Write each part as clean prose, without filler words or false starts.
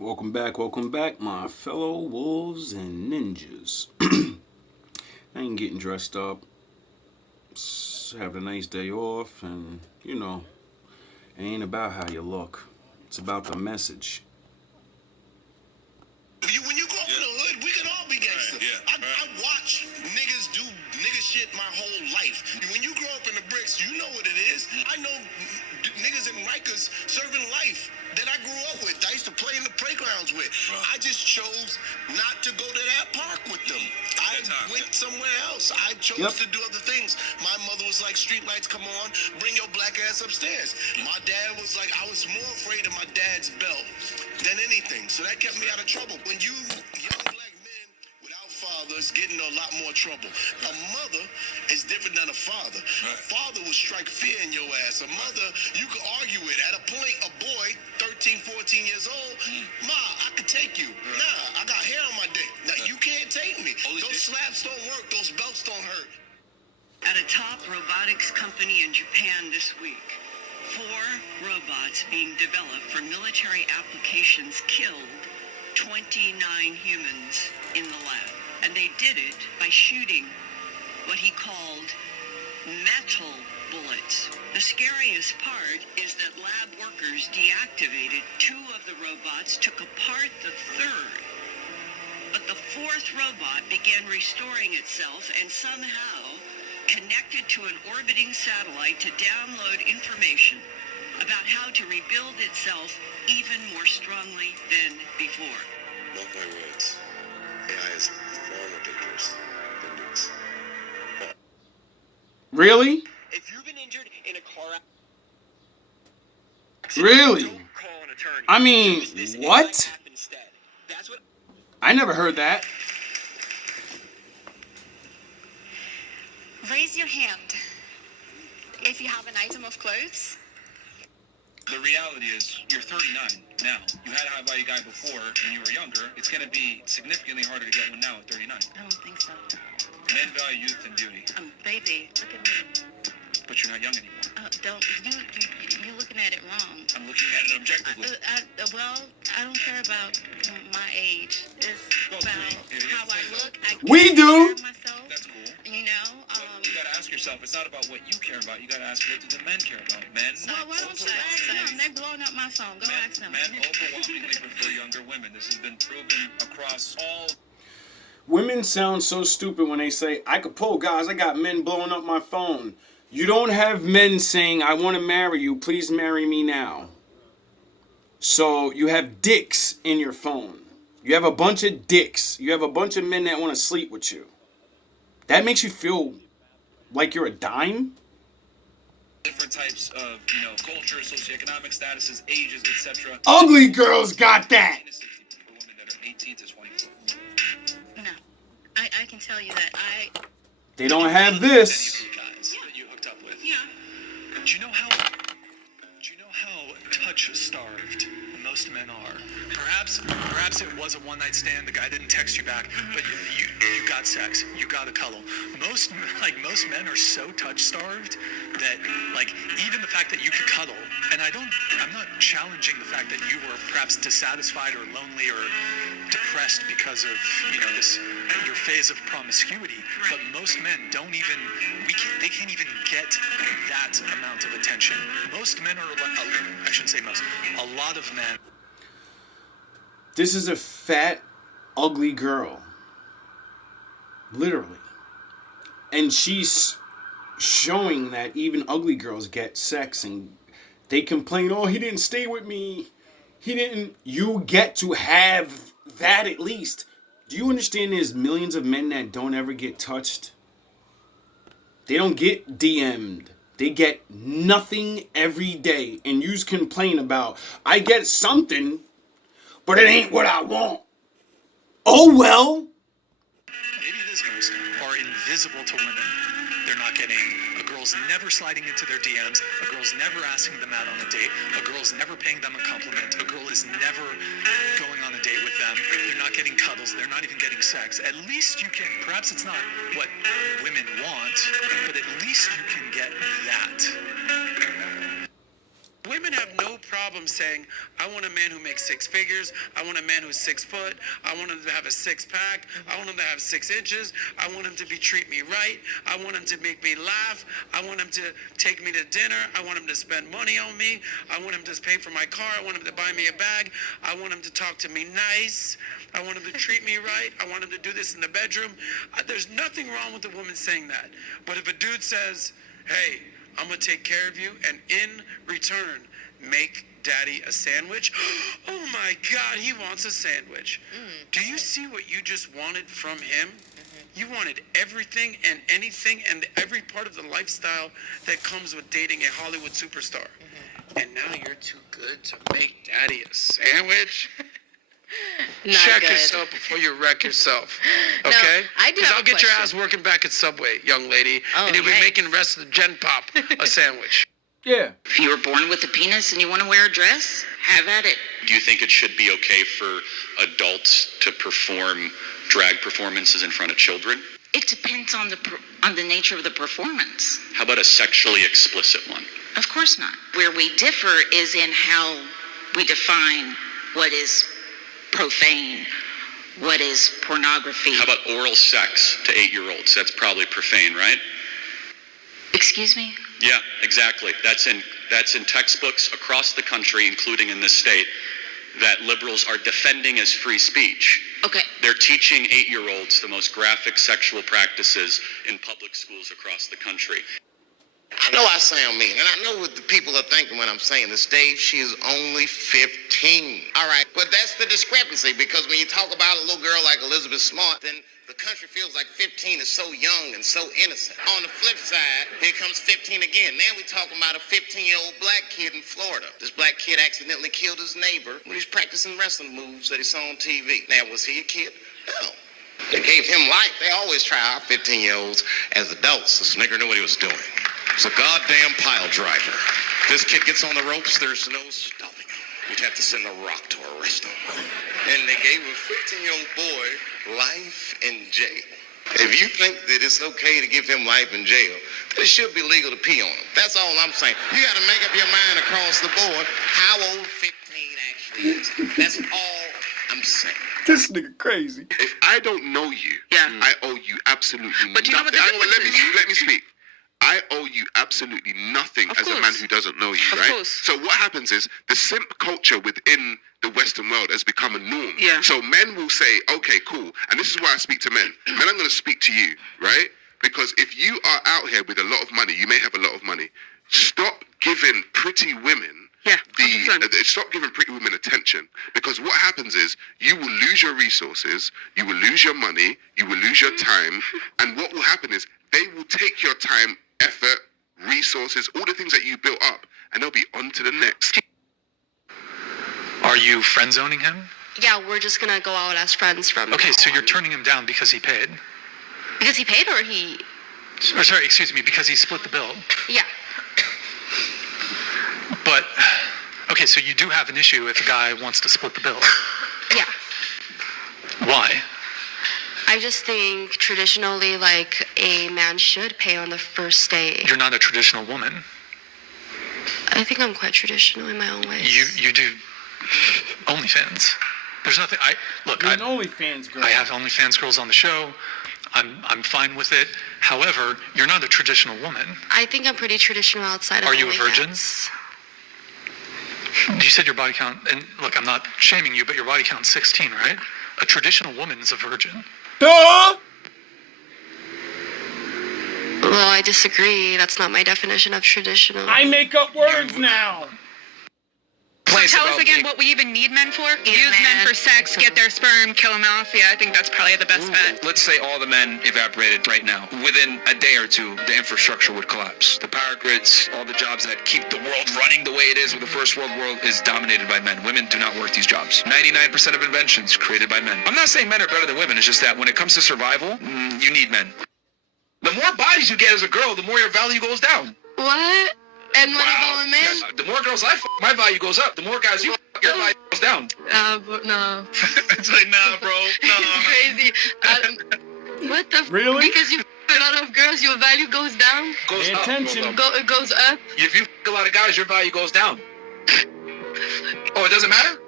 Welcome back, my fellow wolves and ninjas. I ain't getting dressed up, having a nice day off, and it ain't about how you look. It's about the message. When you grow up in the hood, we can all be gangsters. I watch niggas do nigga shit my whole life. When you grow up in the bricks, you know what it is. I know niggas in Rikers serving life that I grew up with. I used to play in the playgrounds with. I just chose not to go to that park with them. I went somewhere else. I chose to do other things. My mother was like, street lights come on, bring your black ass upstairs. My dad was like, I was more afraid of my dad's belt than anything. So that kept me out of trouble. When you young black men without fathers get in a lot more trouble. A mother is different than a father. A father will strike fear in your ass. A mother, you could argue with. At a point, a boy, 13, 14 years old, Ma, I could take you. Nah, I got hair on my dick. Now, you can't take me. Those slaps don't work. Those belts don't hurt. At a top robotics company in Japan this week, 4 robots being developed for military applications killed 29 humans in the lab. And they did it by shooting what he called metal bullets. The scariest part is that lab workers deactivated 2 of the robots, took apart the 3rd. But the 4th robot began restoring itself and somehow connected to an orbiting satellite to download information about how to rebuild itself even more strongly than before. Mark my words. AI is far more dangerous than nukes. Really? If you've been injured in a car accident, Really? don't call an attorney. I mean, Use this what? AI app instead. That's what. I never heard that. Raise your hand if you have an item of clothes. The reality is, you're 39 now. You had a high-value guy before when you were younger. It's going to be significantly harder to get one now at 39. I don't think so. Men value youth and beauty, Baby, look at me. but you're not young anymore. You're looking at it wrong. I'm looking at it objectively. I don't care about my age. It's about how I look. We do. Myself, That's cool. you know. You got to ask yourself, it's not about what you care about. You got to ask, what do the men care about? Men, Well, why don't you ask them? They're blowing up my phone. Go ask them. men overwhelmingly prefer younger women. This has been proven across all. Women sound so stupid when they say, I could pull guys, I got men blowing up my phone. You don't have men saying, I want to marry you, please marry me now. So you have dicks in your phone. You have a bunch of dicks. You have a bunch of men that want to sleep with you. That makes you feel like you're a dime? Different types of, culture, socioeconomic statuses, ages, etc. Ugly girls got that. For women that are 18 to 24. No, I can tell you that They don't have this. Guys that you hooked up with. Yeah. Do you know how touch starved most men are? Perhaps it was a one-night stand. The guy didn't text you back, but you got sex. You got a cuddle. Most men are so touch starved that even the fact that you could cuddle, and I'm not challenging the fact that you were perhaps dissatisfied or lonely or depressed because of your phase of promiscuity, but most men they can't even get that amount of attention. Most men are, I shouldn't say most, a lot of men. This is a fat, ugly girl. Literally. And she's showing that even ugly girls get sex and they complain, oh, he didn't stay with me. You get to have that at least. Do you understand there's millions of men that don't ever get touched? They don't get DM'd. They get nothing every day. And you complain about, I get something, but it ain't what I want. Oh, well. Maybe this ghost are invisible to women. They're not getting, a girl's never sliding into their DMs, a girl's never asking them out on a date, a girl's never paying them a compliment, a girl is never going on a date with them, they're not getting cuddles, they're not even getting sex. At least you can, perhaps it's not what women want, but at least you can get that. women have no problem saying, I want a man who makes 6 figures. I want a man who's 6 foot. I want him to have a 6-pack. I want him to have 6 inches. I want him to treat me right. I want him to make me laugh. I want him to take me to dinner. I want him to spend money on me. I want him to pay for my car. I want him to buy me a bag. I want him to talk to me nice. I want him to treat me right. I want him to do this in the bedroom. There's nothing wrong with a woman saying that. But if a dude says, hey, I'm going to take care of you, and in return, make daddy a sandwich. Oh my God, he wants a sandwich. Do you see what you just wanted from him? You wanted everything and anything and every part of the lifestyle that comes with dating a Hollywood superstar. And now you're too good to make daddy a sandwich? Check yourself before you wreck yourself, okay? I do Because have I'll a get your question. ass working back at Subway, young lady, and you'll be nice. making the rest of the Gen Pop a sandwich. Yeah. If you were born with a penis and you want to wear a dress, have at it. Do you think it should be okay for adults to perform drag performances in front of children? It depends on the nature of the performance. How about a sexually explicit one? Of course not. Where we differ is in how we define what is profane, what is pornography. How about oral sex to 8-year-olds? That's probably profane, right? Excuse me? Yeah, exactly. That's in textbooks across the country, including in this state, that liberals are defending as free speech. Okay. They're teaching 8-year-olds the most graphic sexual practices in public schools across the country. I know I sound mean, and I know what the people are thinking when I'm saying this. Dave, she is only 15. All right, but that's the discrepancy, because when you talk about a little girl like Elizabeth Smart, then the country feels like 15 is so young and so innocent. On the flip side, here comes 15 again. Now we're talking about a 15-year-old black kid in Florida. This black kid accidentally killed his neighbor when he was practicing wrestling moves that he saw on TV. Now, was he a kid? No. They gave him life. They always try our 15-year-olds as adults. This nigger knew what he was doing. It's a goddamn pile driver. This kid gets on the ropes, there's no stopping him. We'd have to send a rock to arrest him. And they gave a 15-year-old boy life in jail. If you think that it's okay to give him life in jail, then it should be legal to pee on him. That's all I'm saying. You got to make up your mind across the board how old 15 actually is. That's all I'm saying. This nigga crazy. If I don't know you, I owe you absolutely But do you know what nothing. the difference is? Let me speak. I owe you absolutely nothing as a man who doesn't know you, right? Course. So what happens is the simp culture within the Western world has become a norm. Yeah. So men will say, okay, cool. And this is why I speak to men. Men, I'm going to speak to you, right? Because if you are out here with a lot of money, you may have a lot of money. Stop giving pretty women stop giving pretty women attention, because what happens is you will lose your resources, you will lose your money, you will lose your time, and what will happen is they will take your time, effort, resources, all the things that you built up, and they'll be on to the next. Are you friend zoning him? Yeah, we're just gonna go out as friends from Okay, now so you're on. turning him down because he paid. Because he paid or he... Or sorry, excuse me, because he split the bill. Yeah. But, okay, so you do have an issue if a guy wants to split the bill. Yeah. Why? I just think traditionally, like, a man should pay on the first date. You're not a traditional woman. I think I'm quite traditional in my own ways. You do OnlyFans. There's nothing. Look. You're an OnlyFans girl. I have OnlyFans girls on the show. I'm fine with it. However, you're not a traditional woman. I think I'm pretty traditional outside of Are you a virgin? OnlyFans. You said your body count, and look, I'm not shaming you, but your body count's 16, right? A traditional woman is a virgin. Duh! Well, I disagree. That's not my definition of traditional. I make up words now. Tell us again what we even need men for. Use men for sex, get their sperm, kill them off. Yeah, I think that's probably the best bet. Let's say all the men evaporated right now. Within a day or two, the infrastructure would collapse. The power grids, all the jobs that keep the world running the way it is with the first world is dominated by men. Women do not work these jobs. 99% of inventions created by men. I'm not saying men are better than women. It's just that when it comes to survival, you need men. The more bodies you get as a girl, the more your value goes down. What? And what about women? The more girls I my value goes up. The more guys you your value goes down. But no. It's like, nah, bro, nah. Crazy. What the? Really? Because you a lot of girls, your value goes down. Goes Pay up, attention. goes up. It goes up. If you a lot of guys, your value goes down. Oh, it doesn't matter?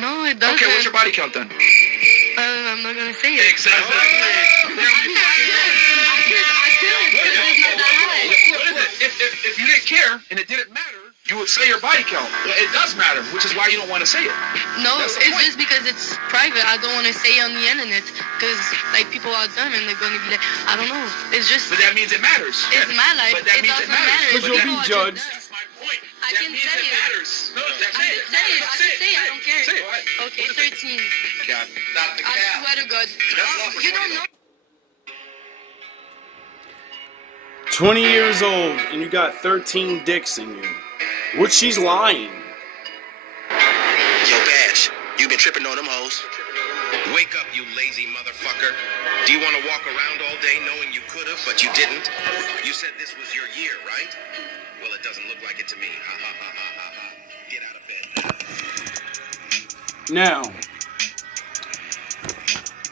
No, it doesn't. Okay, what's your body count then? I'm not gonna say it. Exactly. If you didn't care and it didn't matter, you would say your body count. It does matter, which is why you don't want to say it. No, it's just because it's private. I don't want to say it on the internet because like people are dumb and they're gonna be like, I don't know. It's just. But that means it matters. It's my life. But that means it matters. Because you'll be judged. That's my point. I That can means say it it. matters. No, I can say it. I don't care. Say it. Okay, 13. God. Not the I cap. swear to God. You don't know. 20 years old and you got 13 dicks in you. What she's lying. Yo, Bash, you been tripping on them hoes. Wake up, you lazy motherfucker. Do you want to walk around all day knowing you could have, but you didn't? You said this was your year, right? Well, it doesn't look like it to me. Ha ha ha ha ha ha. Get out of bed now. Now,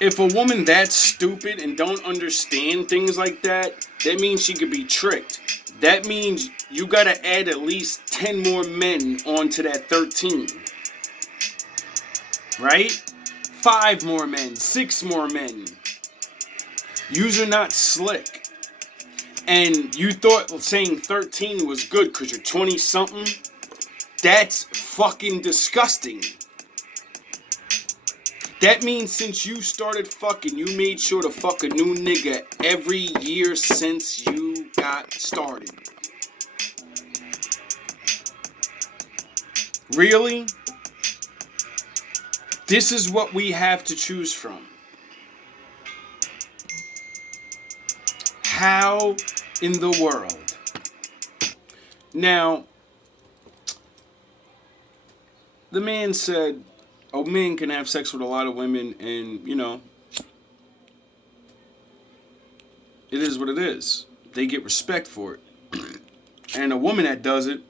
if a woman that's stupid and don't understand things like that, that means she could be tricked. That means you gotta add at least 10 more men onto that 13. Right? 5 more men, 6 more men. You're not slick. And you thought saying 13 was good because you're 20 something? That's fucking disgusting. That means since you started fucking, you made sure to fuck a new nigga every year since you got started. Really? This is what we have to choose from. How in the world? Now, the man said, oh, men can have sex with a lot of women and, you know, it is what it is. They get respect for it. And a woman that does it,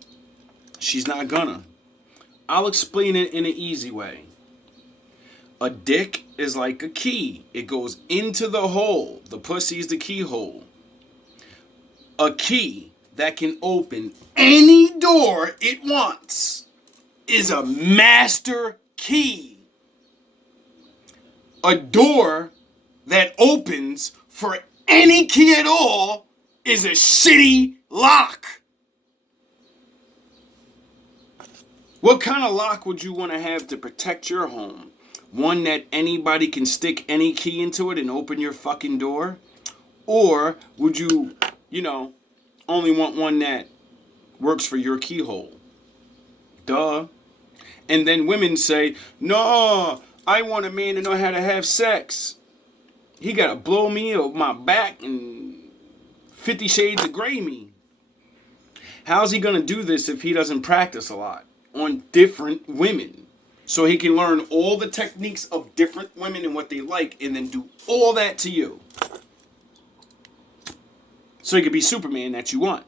she's not gonna. I'll explain it in an easy way. A dick is like a key. It goes into the hole. The pussy is the keyhole. A key that can open any door it wants is a master key. A door that opens for any key at all is a shitty lock. What kind of lock would you want to have to protect your home? One that anybody can stick any key into it and open your fucking door? Or would you, only want one that works for your keyhole? Duh. And then women say, no, I want a man to know how to have sex. He got to blow me over my back and 50 Shades of Grey me. How's he going to do this if he doesn't practice a lot on different women? So he can learn all the techniques of different women and what they like and then do all that to you. So he could be Superman that you want.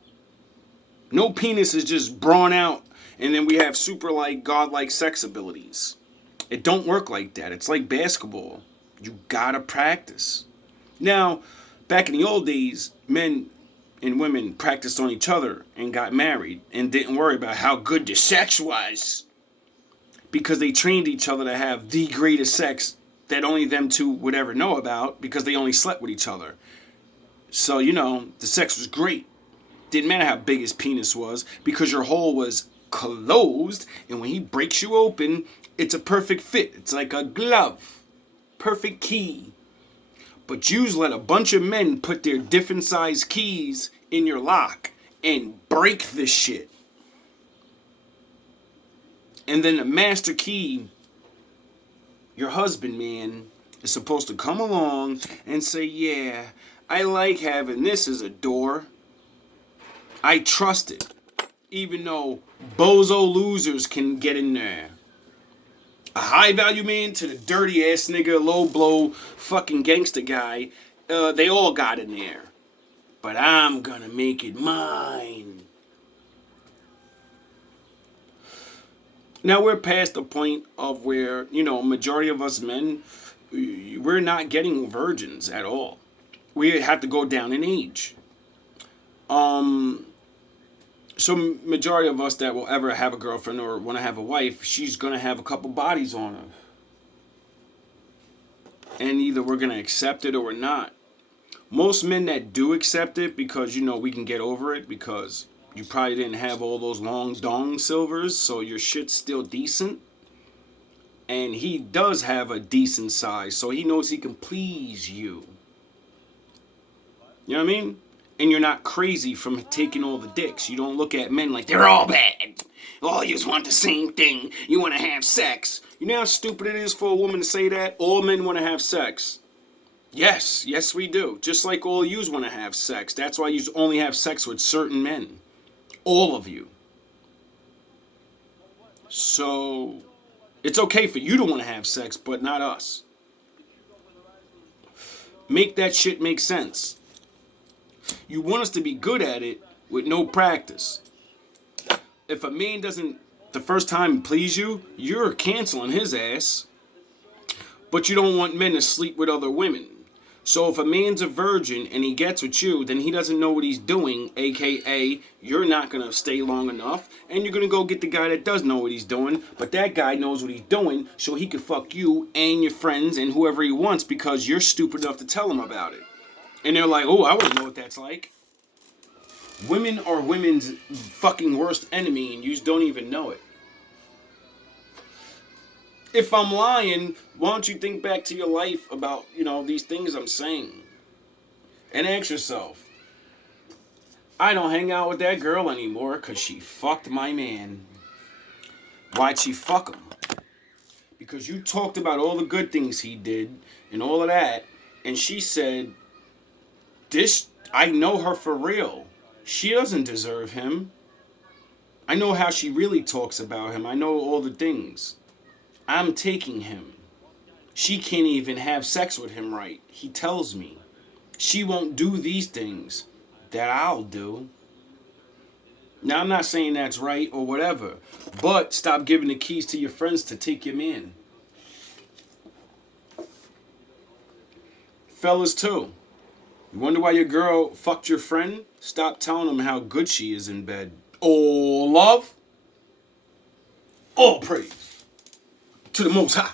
No penis is just brawn out and then we have super godlike sex abilities. It don't work like that. It's like basketball. You gotta practice. Now, back in the old days, men and women practiced on each other and got married and didn't worry about how good the sex was. Because they trained each other to have the greatest sex that only them two would ever know about because they only slept with each other. So, the sex was great. Didn't matter how big his penis was because your hole was closed and when he breaks you open, it's a perfect fit. It's like a glove. Perfect key. But yous let a bunch of men put their different size keys in your lock and break this shit. And then the master key, your husband, man, is supposed to come along and say, yeah, I like having this as a door. I trust it. Even though bozo losers can get in there. A high value man to the dirty ass nigga, low blow, fucking gangster guy, they all got in there. But I'm gonna make it mine. Now we're past the point of where, majority of us men, we're not getting virgins at all. We have to go down in age. So majority of us that will ever have a girlfriend or want to have a wife, she's going to have a couple bodies on her. And either we're going to accept it or we're not. Most men that do accept it, because, you know, we can get over it because you probably didn't have all those long dong silvers, so your shit's still decent. And he does have a decent size, so he knows he can please you. You know what I mean? And you're not crazy from taking all the dicks. You don't look at men like they're all bad. All you just want the same thing. You want to have sex. You know how stupid it is for a woman to say that? All men want to have sex. Yes, yes we do. Just like all yous want to have sex. That's why you only have sex with certain men. All of you. So, it's okay for you to want to have sex, but not us. Make that shit make sense. You want us to be good at it with no practice. If a man doesn't the first time please you, you're canceling his ass. But you don't want men to sleep with other women. So if a man's a virgin and he gets with you, then he doesn't know what he's doing, aka you're not going to stay long enough, and you're going to go get the guy that does know what he's doing, but that guy knows what he's doing, so he can fuck you and your friends and whoever he wants because you're stupid enough to tell him about it. And they're like, oh, I want to know what that's like. Women are women's fucking worst enemy, and you just don't even know it. If I'm lying, why don't you think back to your life about, these things I'm saying? And ask yourself, I don't hang out with that girl anymore because she fucked my man. Why'd she fuck him? Because you talked about all the good things he did and all of that, and she said, I know her for real. She doesn't deserve him. I know how she really talks about him. I know all the things. I'm taking him. She can't even have sex with him right. He tells me. She won't do these things that I'll do. Now, I'm not saying that's right or whatever, but stop giving the keys to your friends to take your man. Fellas, too. You wonder why your girl fucked your friend? Stop telling them how good she is in bed. All love, all praise to the Most High.